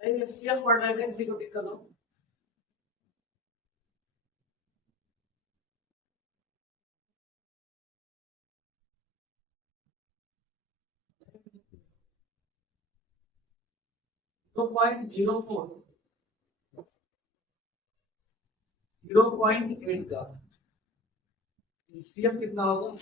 CM पढ़ रहे थे, किसी को दिक्कत हो? 0.04, 0.8 का सीएम कितना होगा?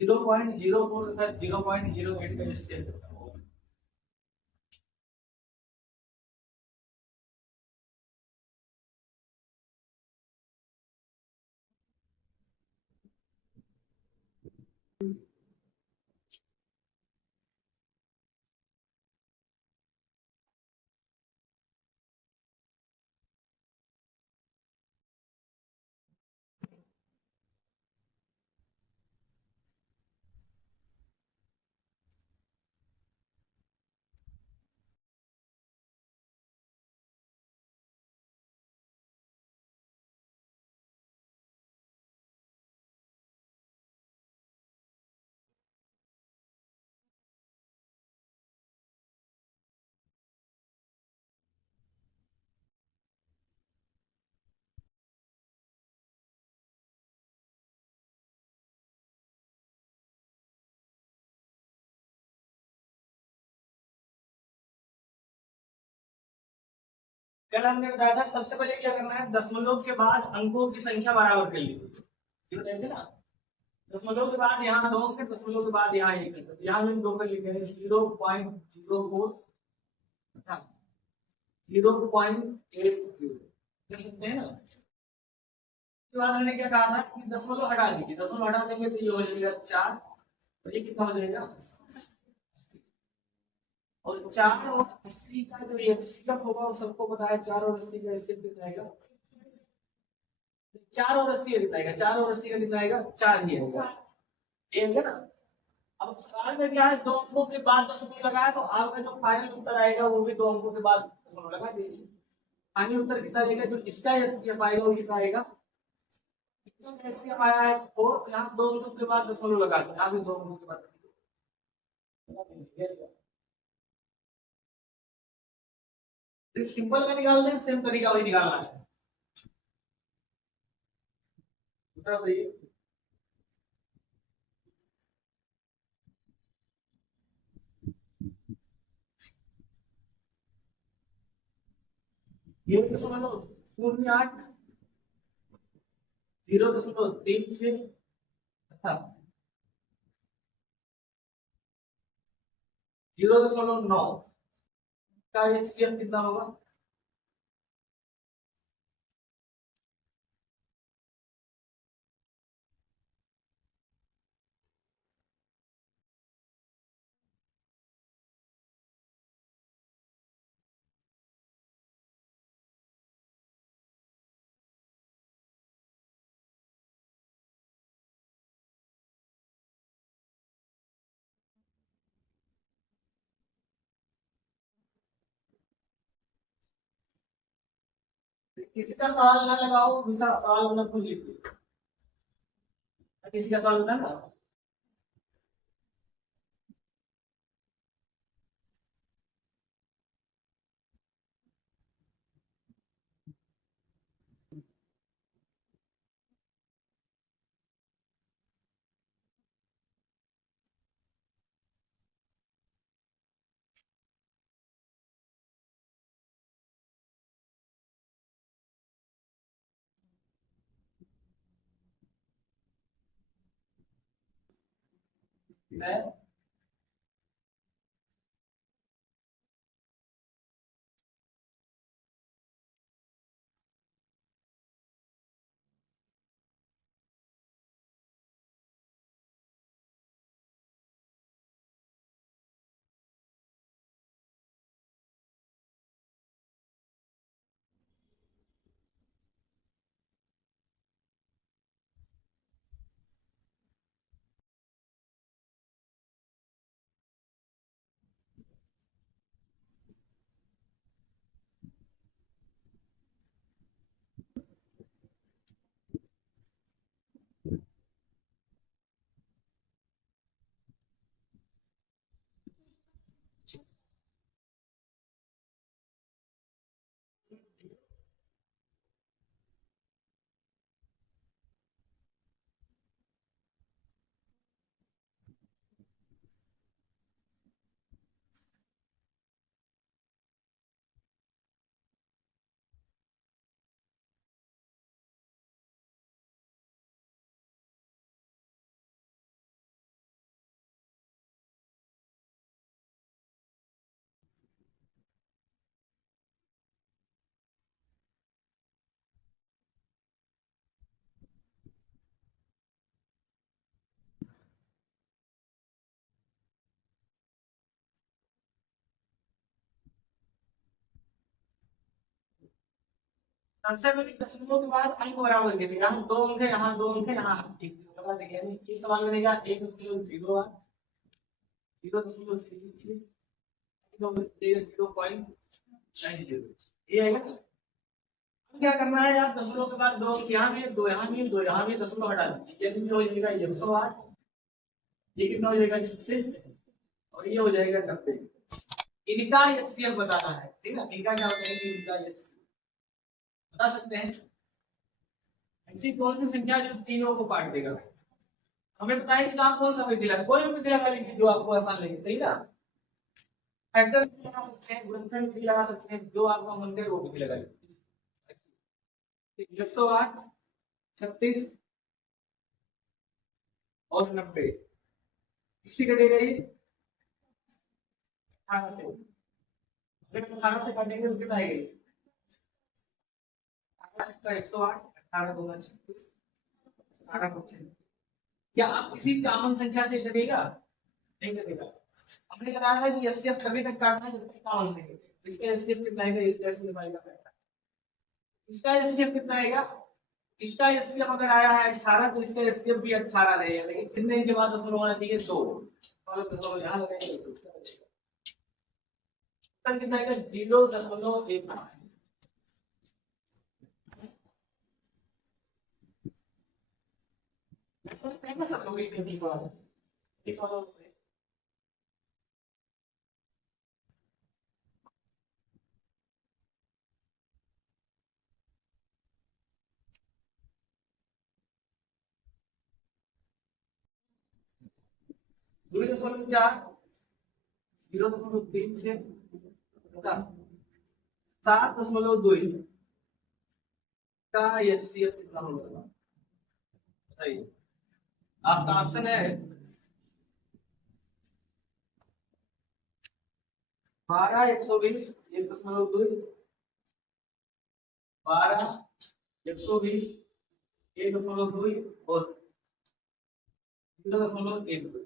0.04 तथा 0.08 का सीएम कितना होगा? कल हमने बताया था सबसे पहले क्या करना है, दशमलव के बाद अंकों की संख्या बराबर कर ली थे ना। दशमलव के बाद यहाँ 2 अंक, दशमलव के बाद यहाँ 1 अंक, यहाँ में 2 कर लिखे हैं। 0.04 तथा 0.80 कर सकते हैं ना। उसके बाद हमने क्या कहा था कि दशमलव हटा दीजिए, दशमलव हटा देंगे तो ये हो जाएगा 4, और ये कितना हो जाएगा? और 4 और 80 का जो एचसीएफ होगा वो सबको पता है। 4 और 80 का एचसीएफ कितना आएगा? 4 और 80 का कितना आएगा? 4 और 80 का कितना आएगा? 4 ही आएगा, ये है ना। अब सवाल में क्या है, 2 अंकों के बाद दशमलव लगाया तो आपका जो फाइनल उत्तर आएगा वो भी 2 अंकों के बाद दशमलव लगा दीजिए। फाइनल उत्तर कितना आएगा? जो इसका एचसीएफ आएगा वो कितना आएगा? इसका एचसीएफ आया है 4, यहाँ 2 अंकों के बाद दशमलव लगा दो, यहाँ भी 2 अंकों के बाद सिंपल का निकालना है, सेम तरीका वही निकालना है। ये 0.08, 0.36 तथा 0.9 का एचसीएफ कितना होगा? किसी का सवाल ना लगाओ, दूसरा सवाल अपना खुद लिख दो। किसी का सवाल होता है ना। मैं सबसे पहले दशमलव के बाद अंक बराबर के यहाँ दो अंक है, यहाँ दो अंक है, यहाँ एक लगा देंगे। इस सवाल में देगा 1.0 0.33 0.90 ये है ना। क्या करना है यार, दशमलव के बाद दो यहाँ भी, दो यहाँ भी, दो यहाँ भी, दशमलव हटा दीजिए। ये हो जाएगा 108, ये कितना हो जाएगा 36 और ये हो जाएगा 90। इनका एचसीएफ बताना है, ठीक है। इनका क्या होता है कि इनका एचसीएफ बता सकते हैं। ऐसी कौन सी संख्या जो तीनों को काट देगा, हमें बताया इसका आप कौन सा विधि लगा, कोई भी विधि लगा लीजिए जो आपको आसान लगे, सही ना। फैक्टर विधि लगा सकते हैं, गुणनखंड विधि लगा सकते हैं, जो आपका मन करे वो विधि लगा लीजिए। 108, 36 और 90 इससे कटेगा ये 18 से। अगर 18 से काटेंगे तो कितना आएगा, 108, 18 दूना 36, 18। क्या आप किसी कॉमन संख्या से कटेगा, नहीं कटेगा। हमने बताया है कि एचसीएफ तभी तक काटना है जब तक कॉमन संख्या। इसका एचसीएफ कितना आएगा, इसका एचसीएफ आएगा, इसका एचसीएफ कितना आएगा, इसका एचसीएफ अगर आया है 18 तो इसका एचसीएफ भी 18 रहेगा। लेकिन कितने दिन के बाद दशमलव होना चाहिए, 2। और दशमलव यहाँ लगाएंगे तो कितना आएगा, 0.1। सब लोग इस दूरी 0.4, 0.3 से 7.2 का एचसीएफ कितना होगा बताइए। आपका ऑप्शन है 12, 120, 1.2, 12, 120, 1.2 और 0.1।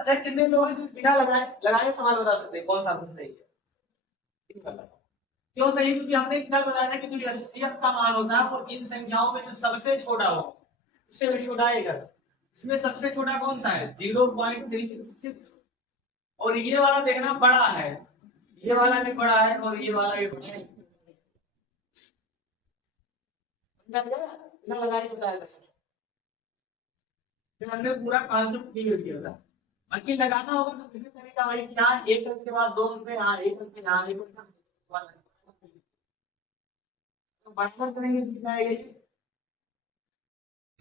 अच्छा, कितने लोग हैं जो बिना लगाए सवाल बता सकते हैं कौन सा आंसर सही है। क्यों सही, क्योंकि हमने कल बताया था कि जो एचसीएफ का मान होता है वो इन संख्याओं में जो सबसे छोटा हो उससे भी छोटा आएगा। इसमें सबसे छोटा कौन सा है, 0.36। और ये वाला देखना बड़ा है, ये वाला भी बड़ा है और ये वाला भी बड़ा है। लगाई बताया था, हमने पूरा कॉन्सेप्ट क्लियर किया था। बाकी लगाना होगा तो किसी तरीका भाई, यहाँ एक अंक के बाद दो अंक, यहाँ एक अंक, यहाँ एक अंक, तो बराबर करेंगे कितना आएगा,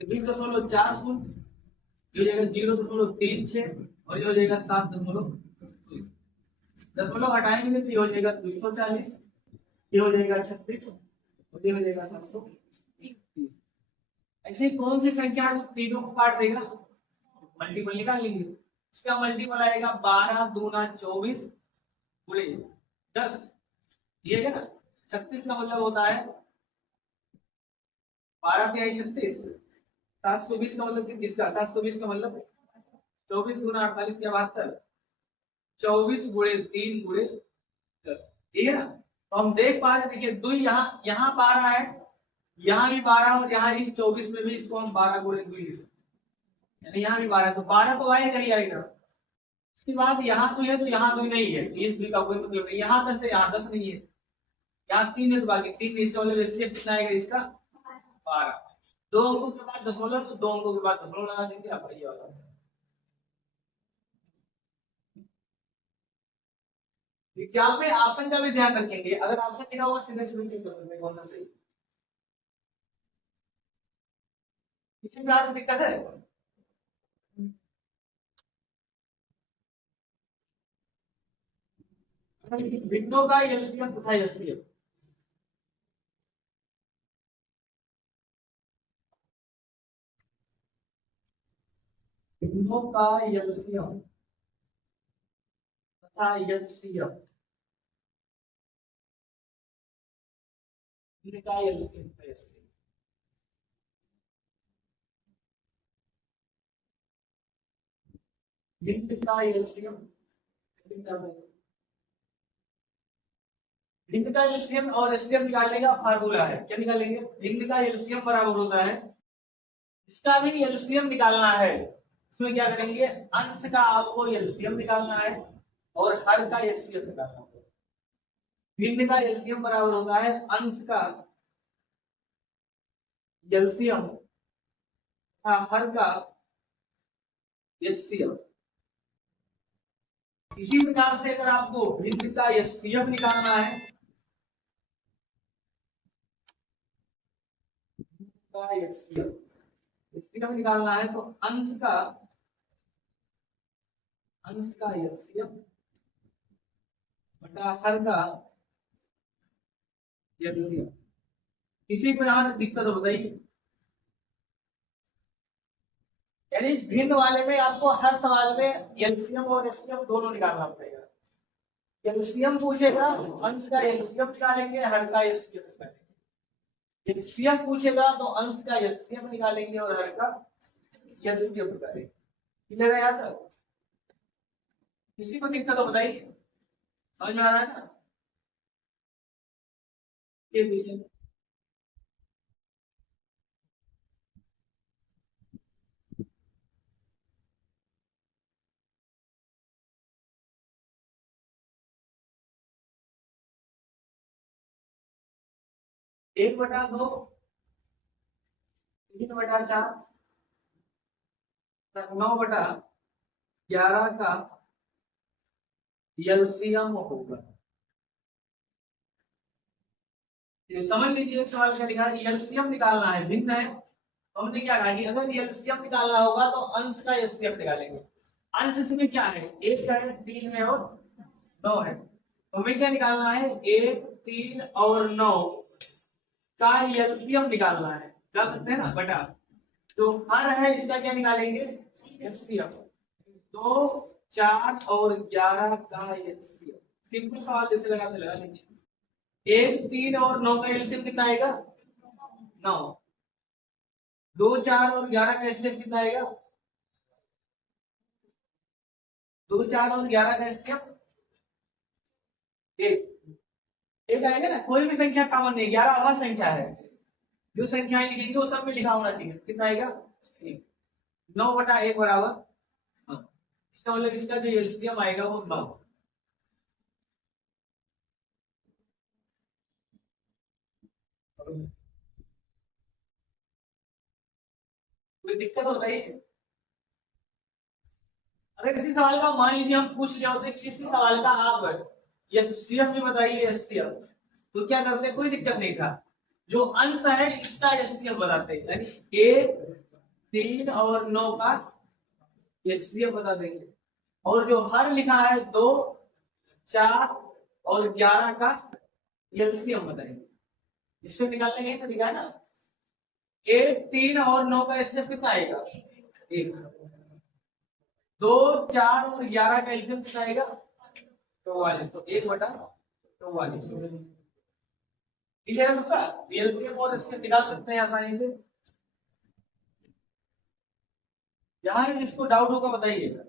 0.4 ये हो जाएगा 0.36 और ये हो जाएगा 7. दशमलव हटाएंगे तो ये हो जाएगा 240, ये हो जाएगा 36 और ये हो जाएगा 730। ऐसी कौन सी संख्या तीनों को काट देगा, मल्टीपल निकाल लेंगे। इसका मल्टीपल आएगा 12 दूना 24 गुणे 10, ये है ना। 36 का मतलब होता है 12 तिहाई 36, 720 का मतलब किसका, 720 का मतलब 24 गुना 48 के 72, 24 गुणे 3 गुणे 10, ठीक है ना। तो हम देख पा रहे, देखिए दुई यहाँ यहाँ 12 है, यहाँ भी 12 और यहाँ इस 24 में भी इसको हम 12 गुणे 2 लिख सकते, यानी यहाँ भी 12, तो 12 तो आएगा ही आएगा। उसके बाद यहाँ 2 है तो यहाँ 2 नहीं है, इस भी का कोई मतलब नहीं। यहाँ 10 है, यहाँ 10 नहीं है, यहाँ 3 है तो बाकी 3 नहीं। इसका मतलब इससे कितना आएगा, इसका 12। 2 अंकों के बाद दशमलव, तो 2 अंकों के बाद दशमलव लगा देंगे, आपका ये वाला। एग्जाम में ऑप्शन का भी ध्यान रखेंगे, अगर ऑप्शन लिखा हुआ सीधे सीधे चेक कर सकते हैं कौन सा सही। किसी भी दिक्कत है, भिन्नों का एलसीएम तथा एचसीएफ। भिन्नों का एलसीएम तथा एचसीएफ। भिन्न का एलसीएम तथा एचसीएफ। भिन्न का एलसीएम, भिन्न का एलसीएम और एचसीएफ निकालने का फार्मूला है, क्या निकालेंगे? भिन्न का एलसीएम बराबर होता है, इसका भी एलसीएम निकालना है। इसमें क्या करेंगे? अंश का आपको एलसीएम निकालना है और हर का एचसीएफ निकालना है। भिन्न का एलसीएम बराबर होता है अंश का एलसीएम तथा हर का एचसीएफ। इसी प्रकार से अगर आपको भिन्न का एचसीएफ निकालना है, एचसीएफ निकालना है तो अंश का एचसीएफ बटा हर का एचसीएफ। किसी को यहां दिक्कत हो गई, यानी भिन्न वाले में आपको हर सवाल में एलसीएम और एचसीएफ दोनों निकालना पड़ेगा। एलसीएम पूछेगा, अंश का एलसीएम निकालेंगे, हर का एचसीएफ निकालेंगे। एचसीएफ पूछेगा तो अंश का एचसीएफ निकालेंगे और हर का एचसीएफ निकालेंगे। क्लियर है यहाँ तक? किसी को दिक्कत हो बताइए, समझ में आ रहा है ना? ये विषय एक बटा दो, 3/4, 9/11 का एलसीएम होगा। ये समझ लीजिए, एक सवाल क्या लिखा है, एलसीएम निकालना है, भिन्न है तो हमने क्या कहा कि अगर एलसीएम निकालना होगा तो अंश का एचसीएफ निकालेंगे। अंश इसमें क्या है? 1 है, 3 है और 9 है, तो हमें क्या निकालना है? 1, 3 और 9 का एलसीएम निकालना है। निकाल सकते हैं ना? बटा जो हर है इसका क्या निकालेंगे? एचसीएफ। 2, 4 और 11 का एचसीएफ। सिंपल सवाल जैसे लगा लीजिए। 1, 3 और 9 का एलसीएम कितना आएगा? 9। 2, 4 और 11 का एलसीएम कितना आएगा? 2, 4 और 11 का एलसीएम 1। 1 आएगा ना? कोई भी संख्या कॉमन नहीं, 11 आधा संख्या है, जो संख्याएं लिखेंगे वो सब में लिखा होना चाहिए। कितना आएगा? 1। 9/1 बराबर, हाँ, इसका मतलब इसका जो एलसीएम आएगा वो 9। कोई दिक्कत हो रही है? अगर किसी सवाल का मान लीजिए हम पूछ लिया होते कि किसी सवाल का आप एचसीएफ भी बताइए, एचसीएफ, तो क्या करते? कोई दिक्कत नहीं था, जो अंश है इसका एचसीएफ बताते हैं, यानी 1, 3 और 9 का एचसीएफ बता देंगे, और जो हर लिखा है 2, 4 और 11 का एलसीएम बताएंगे। इससे निकालने गए तो दिखा है ना, 1, 3 और 9 का एचसीएफ कितना आएगा? 1। 2, 4 और 11 का एलसीएम कितना आएगा? 44। तो 1/44। क्लियर है आपका? एलसीएम और एचसीएफ निकाल सकते हैं आसानी से। जहां इसको डाउट होगा बताइएगा।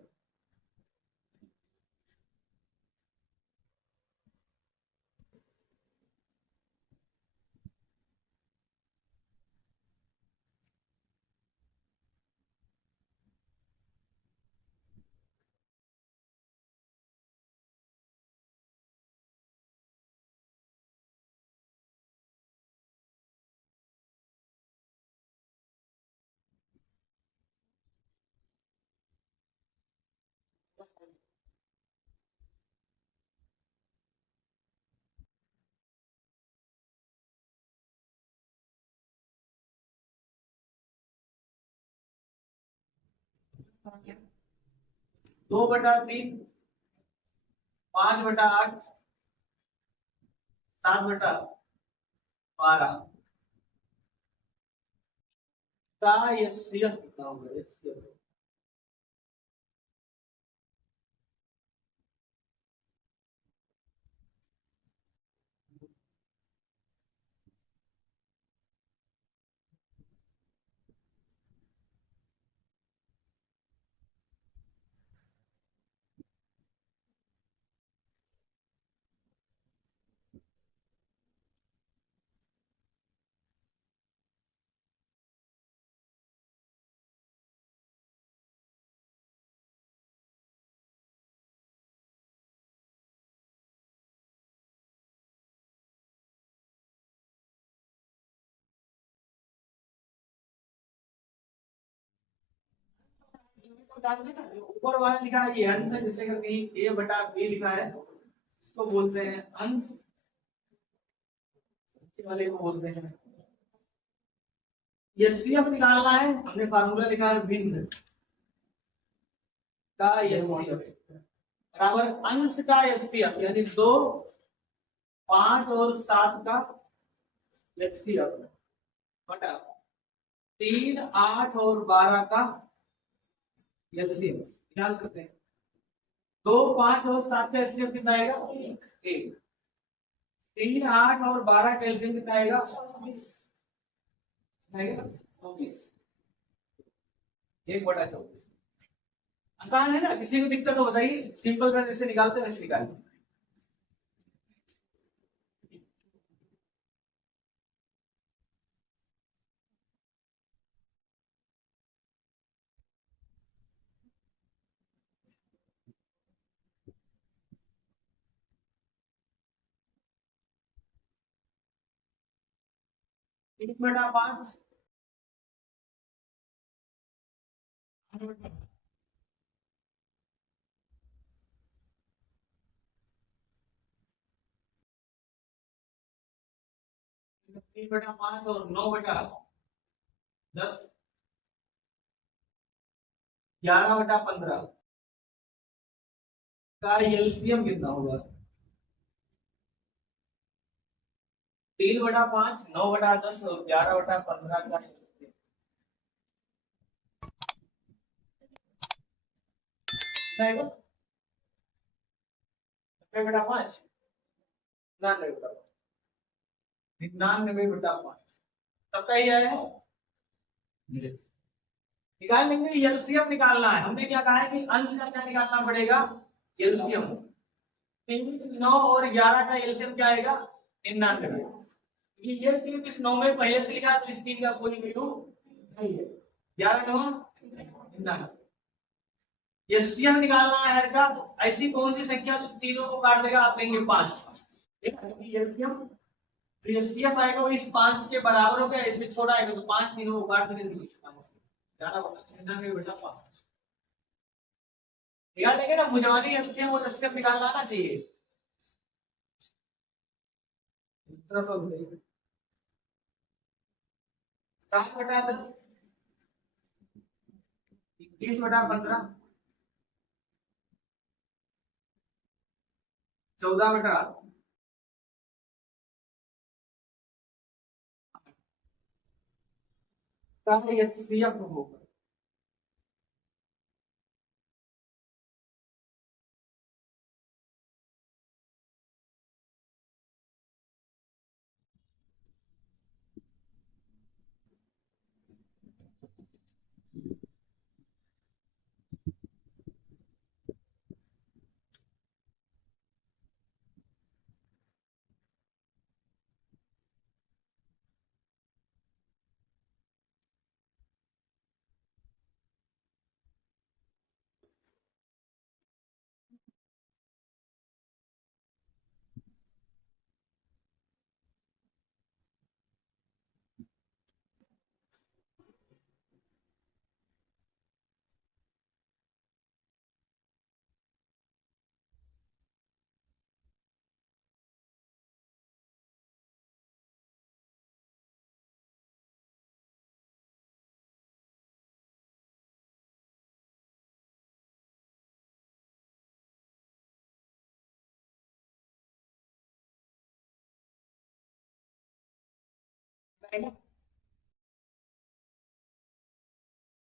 दो बटा तीन, 5/8, 7/12 का एचसीएफ कितना होगा? एचसीएफ ऊपर वाला लिखा है ये अंश है, जैसे कि A/B लिखा है, इसको बोलते हैं अंश, नीचे वाले को बोलते हैं। ये सीएफ निकालना है, हमने फार्मूला लिखा है भिन्न का एचसीएफ बराबर अंश का एचसीएफ, यानी 2, 5 और 7 का एचसीएफ बटा 3, 8 और 12 का एलसीएम निकाल सकते हैं। 2, 5 और 7 का एलसीएम कितना आएगा? 1। 3, 8 और 12 का एलसीएम कितना आएगा? 24। 1/24। आसान है ना? किसी को दिक्कत हो बताइए, सिंपल सा जैसे निकालते हैं वैसे निकालिए। एक बटा 5 3/5 और 9/10 11/15 का एलसीएम कितना होगा? 3/5, 9/10 और 11/15 का कितना 90/5, 99/5 सबका ही है। निकाल लेंगे, एलसीएम निकालना है। हमने क्या कहा है कि अंश का क्या निकालना पड़ेगा? एलसीएम। 3, 9 और 11 का एलसीएम क्या आएगा? 99। ये 3 इस 9 में पहले से लिखा है, तो इस 3 का कोई वैल्यू नहीं है। 11, 9 99। एलसीएम निकालना है हर का, तो ऐसी कौन सी संख्या जो तीनों को काट देगा? आप लेंगे 5। एलसीएम एलसीएम आएगा वो इस 5 के बराबर हो गया, इससे छोटा आएगा तो 5 तीनों को काट देंगे, 11/5 निकाल देंगे ना। मुझे एलसीएम और एचसीएफ निकालना आना चाहिए। 7/10, 21/15, 14/8 का एचसीएफ होगा।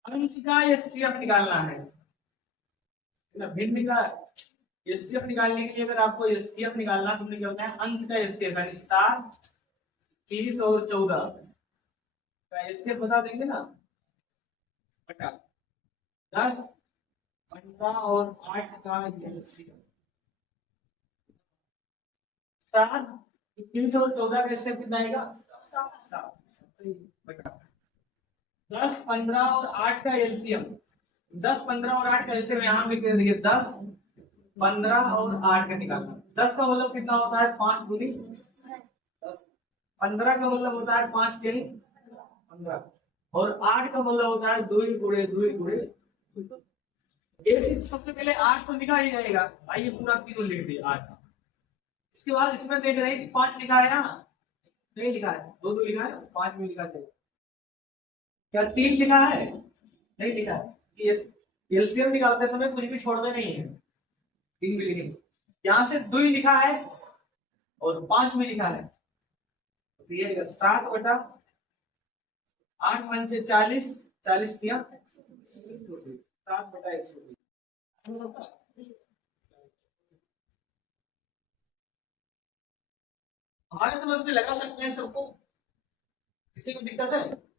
अंश का एचसीएफ निकालना है ना, भिन्न का एचसीएफ निकालने के लिए अगर आपको एचसीएफ निकालना तो क्या होता है, अंश का एचसीएफ यानी 7, 30 और 14 का एचसीएफ बता देंगे ना, बटा 10, 15 और 8 का एचसीएफ, 7, 30 और 14 का एचसीएफ कितना आएगा, 7 बटा 10, 15 और 8 का एलसीएम, 10, 15 और 8 का एलसीएम यहाँ लिख दे, देखिए 10, 15 और 8 का निकालना। 10 का मतलब कितना होता है, 5 गुनी 10, 15 का मतलब होता है 5 के 15 और 8 का मतलब होता है 2 गुणे 2 गुणे। एक चीज सबसे पहले 8 तो लिखा ही जाएगा, आइए पूरा तीनों लिख दिए 8। इसके बाद इसमें देख रहे हैं कि 5 लिखा है ना, नहीं लिखा है, 2 2 लिखा है, 5 में लिखा है, क्या 3 लिखा है, नहीं लिखा है। एलसीएम निकालते समय कुछ भी छोड़ते नहीं है, 3 भी लिखेंगे। यहां से 2 लिखा है और 5 में लिखा है, तो ये 7 बटा 8 पंचे 40, 40 दिया 7 बटा 120। हमारे समझ से लगा सकते हैं सबको, किसी को दिक्कत है?